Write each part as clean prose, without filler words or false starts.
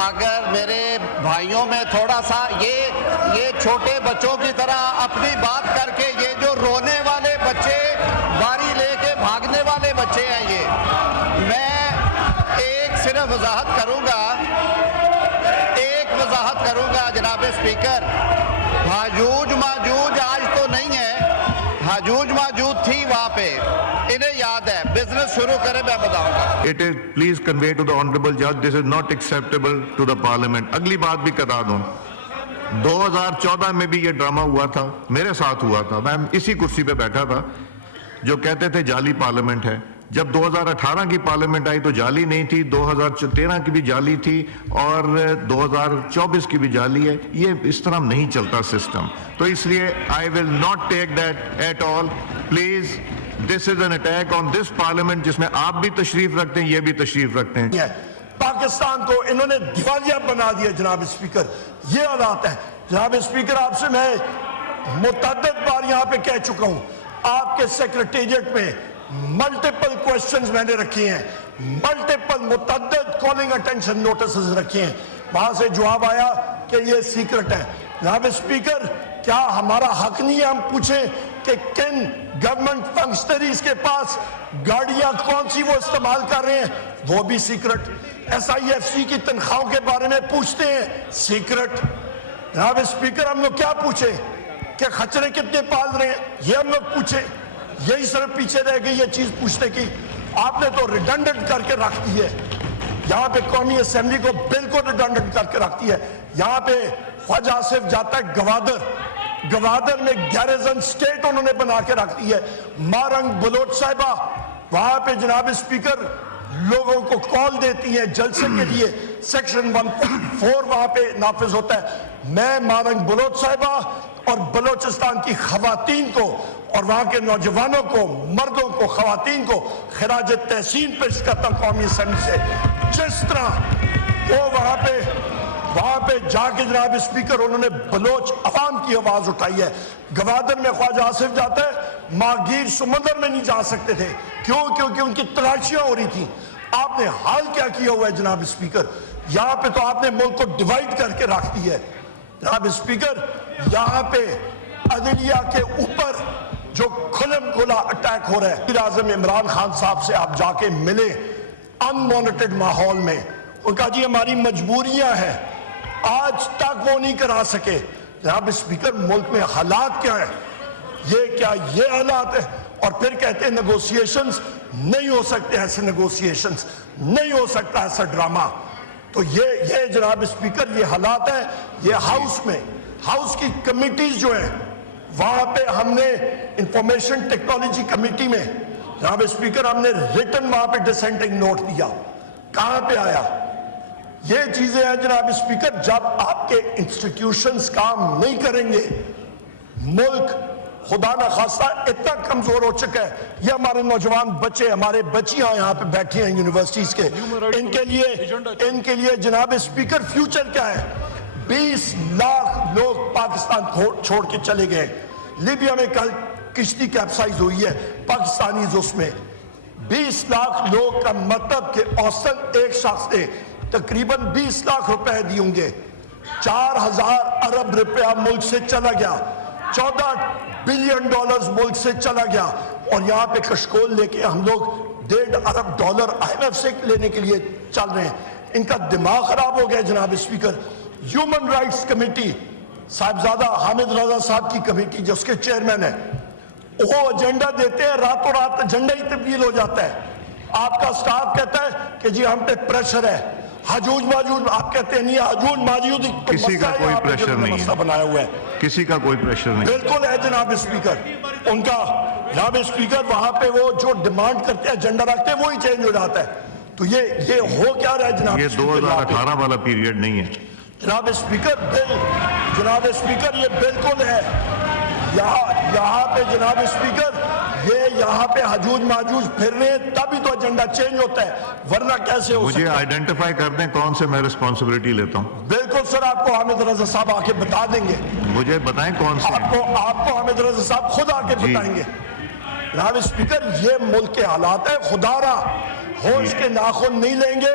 اگر میرے بھائیوں میں تھوڑا سا یہ چھوٹے بچوں کی طرح اپنی بات کر کے، یہ جو رونے والے بچے، باری لے کے بھاگنے والے بچے ہیں، یہ میں ایک صرف وضاحت کروں گا جناب اسپیکر، ہاجوج ماجوج آج تو نہیں ہے، ہاجوج ماجوج تھی وہاں پہ، انہیں یاد ہے، بزنس شروع کریں میں بتاؤں گا۔ It is, please convey to the honorable judge, this is not acceptable to the parliament. اگلی بات بھی کرا دوں، 2014 میں بھی یہ ڈرامہ ہوا تھا، میرے ساتھ ہوا تھا، میں اسی کرسی پہ بیٹھا تھا، جو کہتے تھے جعلی پارلیمنٹ ہے۔ جب 2018 کی پارلیمنٹ آئی تو جعلی نہیں تھی، 2013 کی بھی جعلی تھی اور 2024 کی بھی جعلی ہے۔ یہ اس طرح نہیں چلتا سسٹم، تو اس لیے I will not take that at all. Please, this is an attack on this parliament جس میں آپ بھی تشریف رکھتے ہیں، یہ بھی تشریف رکھتے ہیں۔ پاکستان کو انہوں نے دیوالیہ بنا دیا جناب اسپیکر، یہ حالات ہیں۔ جناب اسپیکر، آپ سے میں متعدد بار یہاں پہ کہہ چکا ہوں، آپ کے سیکریٹریٹ میں ملٹیپل کوئسچنز میں نے رکھی ہیں، ملٹیپل متعدد کالنگ اٹینشن نوٹسز رکھے ہیں، وہاں سے جواب آیا کہ یہ سیکرٹ ہے۔ جناب اسپیکر، کیا ہمارا حق نہیں ہے ہم پوچھیں کہ کن گورنمنٹ فنکشنریز کے پاس گاڑیاں کون سی وہ استعمال کر رہے ہیں؟ وہ بھی سیکرٹ۔ SIFC کی تنخواہوں کے بارے میں پوچھتے ہیں، سیکرٹ۔ جناب اسپیکر، ہم لوگ کیا پوچھیں کہ خچرے کتنے پال رہے ہیں؟ یہ ہم لوگ پوچھیں؟ یہی صرف پیچھے رہ گئی یہ چیز پوچھنے کی۔ آپ نے تو ریڈنڈنٹ کر کے رکھ دی ہے، یہاں پہ قومی اسمبلی کو بالکل ریڈنڈنٹ کر کے رکھ دی ہے۔ یہاں پہ خواجہ آصف جاتا ہے گوادر میں گیریزن سٹیٹ انہوں نے بنا کے رکھ دی ہے۔ مارنگ بلوچ صاحبہ وہاں پہ جناب اسپیکر لوگوں کو کال دیتی ہیں جلسے کے لیے، سیکشن 144 وہاں پہ نافذ ہوتا ہے۔ میں مارنگ بلوچ صاحبہ اور بلوچستان کی خواتین کو اور وہاں کے نوجوانوں کو، مردوں کو، خواتین کو خراج تحسین پیش کرتا ہوں قومی اسمبلی سے، جس طرح وہ وہاں پہ جا کے جناب اسپیکر انہوں نے بلوچ عوام کی آواز اٹھائی ہے۔ گوادر میں خواجہ آصف جاتا ہے، ماہگیر سمندر میں نہیں جا سکتے تھے، کیوں؟ کیونکہ ان کی تلاشیاں ہو رہی تھیں۔ آپ نے حال کیا کیا ہوا ہے جناب اسپیکر؟ یہاں پہ تو آپ نے ملک کو ڈیوائیڈ کر کے رکھ دی ہے۔ جناب اسپیکر، یہاں پہ عدلیہ کے اوپر جو کھلم کھلا اٹیک ہو رہا ہے، وزیر اعظم عمران خان صاحب سے آپ جا کے ملے ان مانیٹرڈ ماحول میں، ان کا جی ہماری مجبوریاں ہیں، آج تک وہ نہیں کرا سکے۔ جناب اسپیکر، ملک میں حالات کیا ہیں؟ یہ حالات ہیں، اور پھر کہتے ہیں نیگوسیشنز نہیں ہو سکتے، ایسے نیگوسیشنز نہیں ہو سکتا، ایسا ڈرامہ۔ تو یہ جناب اسپیکر یہ حالات ہیں۔ یہ ہاؤس کی کمیٹیز جو ہیں وہاں پہ ہم نے انفارمیشن ٹیکنالوجی کمیٹی میں جناب اسپیکر ہم نے ریٹن وہاں پہ ڈسینٹنگ نوٹ دیا، کہاں پہ آیا؟ یہ چیزیں ہیں جناب اسپیکر، جب آپ کے انسٹیٹیوشنز کام نہیں کریں گے، ملک خدا نہ خواستہ اتنا کمزور ہو چکا ہے۔ یہ ہمارے نوجوان بچے، ہمارے بچیاں یہاں پہ بیٹھی ہیں یونیورسٹیز کے، ان کے لیے جناب اسپیکر فیوچر کیا ہے؟ 20 لاکھ لوگ پاکستان چھوڑ کے چلے گئے۔ لیبیا میں کل کشتی کیپسائز ہوئی ہے پاکستانیز، اس میں 20 لاکھ لوگ کا مطلب کہ اوسط ایک شخص نے تقریباً 20 لاکھ روپے دی ہوں گے، 4000 ارب روپیہ ملک سے چلا گیا، 14 بلین ڈالرز ملک سے چلا گیا، اور یہاں پہ کشکول لے کے ہم لوگ 1.5 ارب ڈالر IMF سے لینے کے لیے چل رہے ہیں۔ ان کا دماغ خراب ہو گیا جناب اسپیکر۔ ہیومن رائٹس کمیٹی، صاحبزادہ حامد رضا صاحب کی کمیٹی جو اس کے چیئرمین ہے، وہ ایجنڈا دیتے ہیں، راتوں رات ایجنڈا ہی تبدیل ہو جاتا ہے۔ آپ کا سٹاف کہتا ہے کہ جی ہم پہ پریشر ہے، حجوج ماجوج، آپ کہتے ہیں نہیں حجوج ماجوج کسی کا کوئی پریشر نہیں ہے، بنایا ہوا ہے، کسی کا کوئی پریشر نہیں بالکل ہے جناب اسپیکر۔ ان کا جناب اسپیکر وہاں پہ وہ جو ڈیمانڈ کرتے ہیں، ایجنڈا رکھتے ہیں، وہی چینج ہو جاتا ہے۔ تو یہ ہو کیا رہا ہے جناب؟ یہ 2018 والا پیریڈ نہیں ہے جناب اسپیکر، جناب اسپیکر یہ بالکل ہے۔ یہاں پہ جناب اسپیکر یہاں پہ حجوج ماجوج پھر رہے ہیں، تبھی تو ایجنڈا چینج ہوتا ہے، ورنہ کیسے ہو سکتا ہے؟ مجھے آئیڈینٹیفائی کر دیں کون سے میں رسپانسبلٹی لیتا ہوں۔ بالکل سر، آپ کو حامد رضا صاحب آ کے بتا دیں گے، مجھے بتائیں کون سے آپ کو حامد رضا صاحب خود آ کے بتائیں گے۔ جناب اسپیکر، یہ ملک کے حالات ہیں، خدا را ہوش کے ناخن نہیں لیں گے،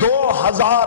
2000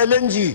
LNG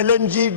LNG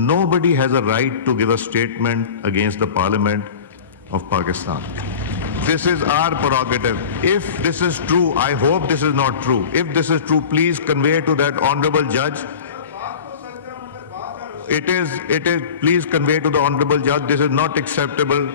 Nobody has a right to give a statement against the Parliament of Pakistan. This is our prerogative. If this is true, I hope this is not true. If this is true, please convey to that honorable judge. It is, please convey to the honorable judge, this is not acceptable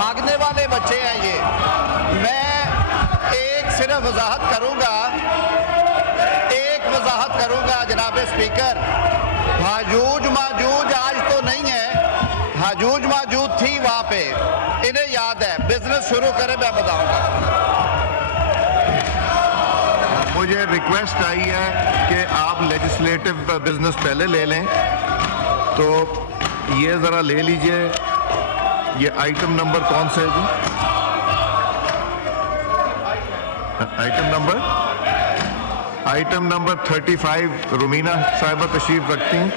بھاگنے والے بچے ہیں یہ. میں ایک صرف وضاحت کروں گا جناب اسپیکر. ہاجوج ماجوج آج تو نہیں ہے, ہاجوج ماجوج تھی وہاں پہ, انہیں یاد ہے. بزنس شروع کرے میں بتاؤں گا. مجھے ریکویسٹ آئی ہے کہ آپ لیجسلیٹو بزنس پہلے لے لیں, تو یہ ذرا لے لیجئے. یہ آئٹم نمبر کون سا ہے جی؟ آئٹم نمبر 35 رومینہ صاحبہ تشریف رکھتی ہیں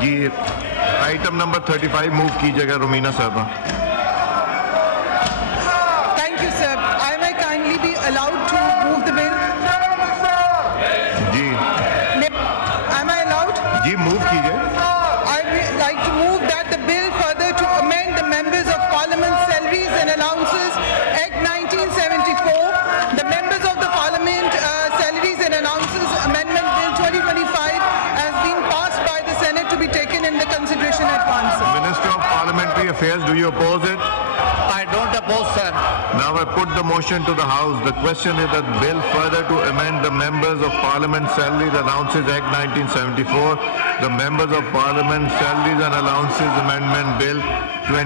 جی. آئٹم نمبر 35 موو کیجیے گا رومینہ صاحبہ. Thank you, sir. I may kindly be allowed to move the bill. جی Am I allowed? جی موو کیجیے. I would like to move that the bill further to amend the members of parliament salaries and allowances Act 1974, the members of the parliament salaries and allowances amendment bill 2025 has been passed by the Senate to be taken into consideration at once. Sir. Minister of Parliamentary Affairs, do you oppose it? I don't oppose, sir. Now I put the motion to the House. The question is that bill further to amend the Members of Parliament Salaries Allowances Act 1974, the Members of Parliament Salaries and Allowances Amendment Bill 20